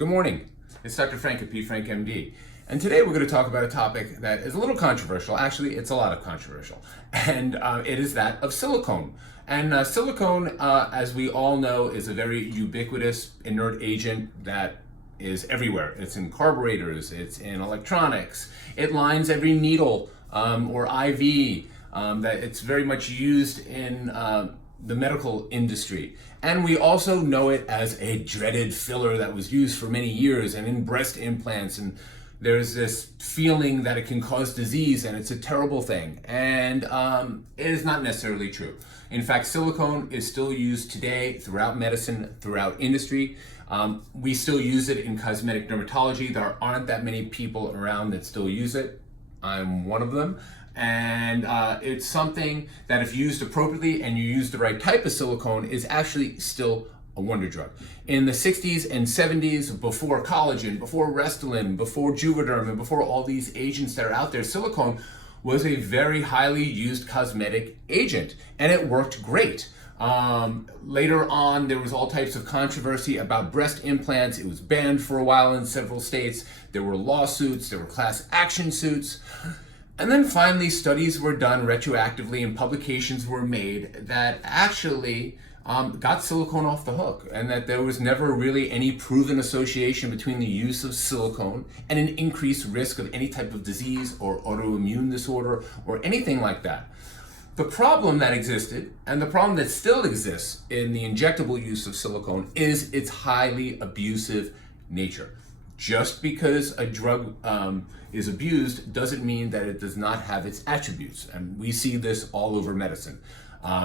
Good morning. It's Dr. Frank at PFrankMD. And today we're going to talk about a topic that is a little controversial. Actually, it's a lot of controversial. And it is that of silicone. And silicone, as we all know, is a very ubiquitous inert agent that is everywhere. It's in carburetors, it's in electronics, it lines every needle or IV. That it's very much used in the medical industry. And we also know it as a dreaded filler that was used for many years and in breast implants. And there's this feeling that it can cause disease and it's a terrible thing. And it is not necessarily true. In fact, silicone is still used today throughout medicine, throughout industry. We still use it in cosmetic dermatology. There aren't that many people around that still use it. I'm one of them. And it's something that if used appropriately and you use the right type of silicone is actually still a wonder drug. In the 60s and 70s, before collagen, before Restylane, before Juvederm, and before all these agents that are out there, silicone was a very highly used cosmetic agent, and it worked great. Later on, there was all types of controversy about breast implants. It was banned for a while in several states. There were lawsuits, there were class action suits. And then finally, studies were done retroactively and publications were made that actually got silicone off the hook, and that there was never really any proven association between the use of silicone and an increased risk of any type of disease or autoimmune disorder or anything like that. The problem that existed, and the problem that still exists in the injectable use of silicone, is its highly abusive nature. Just because a drug is abused doesn't mean that it does not have its attributes. And we see this all over medicine.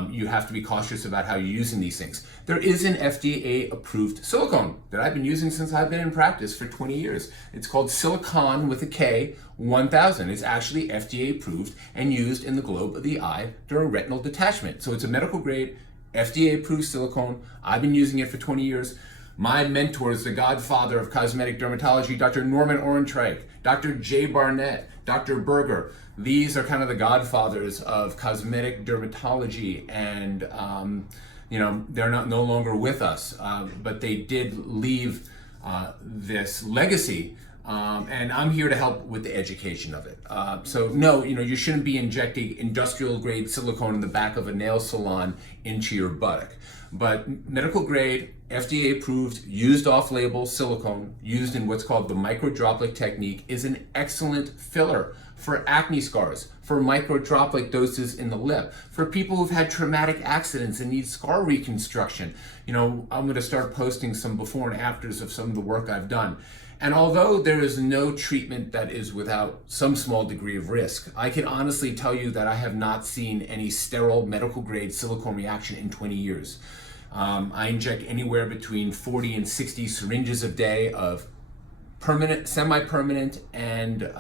You have to be cautious about how you're using these things. There is an FDA-approved silicone that I've been using since I've been in practice for 20 years. It's called Silicone with a K 1000. It's actually FDA-approved and used in the globe of the eye during retinal detachment. So it's a medical-grade, FDA-approved silicone. I've been using it for 20 years. My mentors, the godfather of cosmetic dermatology, Dr. Norman Orentreich, Dr. Jay Barnett, Dr. Berger, these are kind of the godfathers of cosmetic dermatology, and they're no longer with us, but they did leave this legacy, and I'm here to help with the education of it. So no, you shouldn't be injecting industrial grade silicone in the back of a nail salon into your buttock. But medical grade, FDA approved, used off-label silicone, used in what's called the micro droplet technique, is an excellent filler for acne scars, for micro droplet doses in the lip, for people who've had traumatic accidents and need scar reconstruction. I'm going to start posting some before and afters of some of the work I've done. And although there is no treatment that is without some small degree of risk, I can honestly tell you that I have not seen any sterile medical grade silicone reaction in 20 years. I inject anywhere between 40 and 60 syringes a day of permanent, semi-permanent, and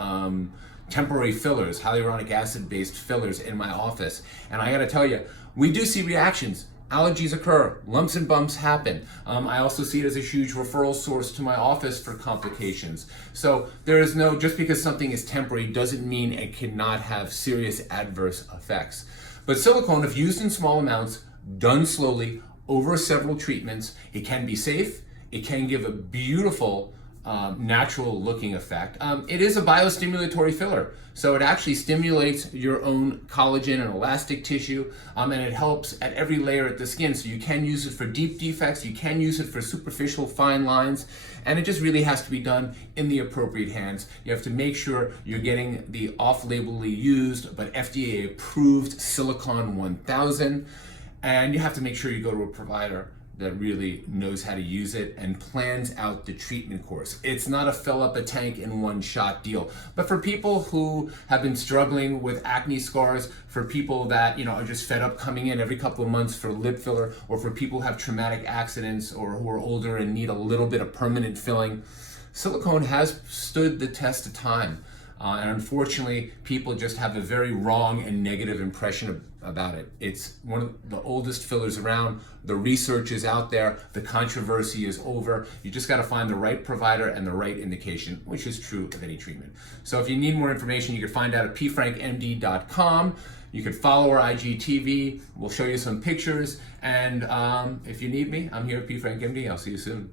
temporary fillers, hyaluronic acid-based fillers in my office. And I gotta tell you, we do see reactions. Allergies occur, lumps and bumps happen. I also see it as a huge referral source to my office for complications. So there is no, just because something is temporary doesn't mean it cannot have serious adverse effects. But silicone, if used in small amounts, done slowly, over several treatments, it can be safe, it can give a beautiful natural looking effect. It is a biostimulatory filler, so it actually stimulates your own collagen and elastic tissue, and it helps at every layer of the skin. So you can use it for deep defects, you can use it for superficial fine lines, and it just really has to be done in the appropriate hands. You have to make sure you're getting the off-labelly used but FDA approved Silicone 1000, and you have to make sure you go to a provider that really knows how to use it and plans out the treatment course. It's not a fill up a tank in one shot deal. But for people who have been struggling with acne scars, for people that are just fed up coming in every couple of months for lip filler, or for people who have traumatic accidents or who are older and need a little bit of permanent filling, silicone has stood the test of time. And unfortunately, people just have a very wrong and negative impression about it. It's one of the oldest fillers around. The research is out there. The controversy is over. You just got to find the right provider and the right indication, which is true of any treatment. So if you need more information, you can find out at pfrankmd.com. You can follow our IGTV. We'll show you some pictures. And if you need me, I'm here at PFrankMD. I'll see you soon.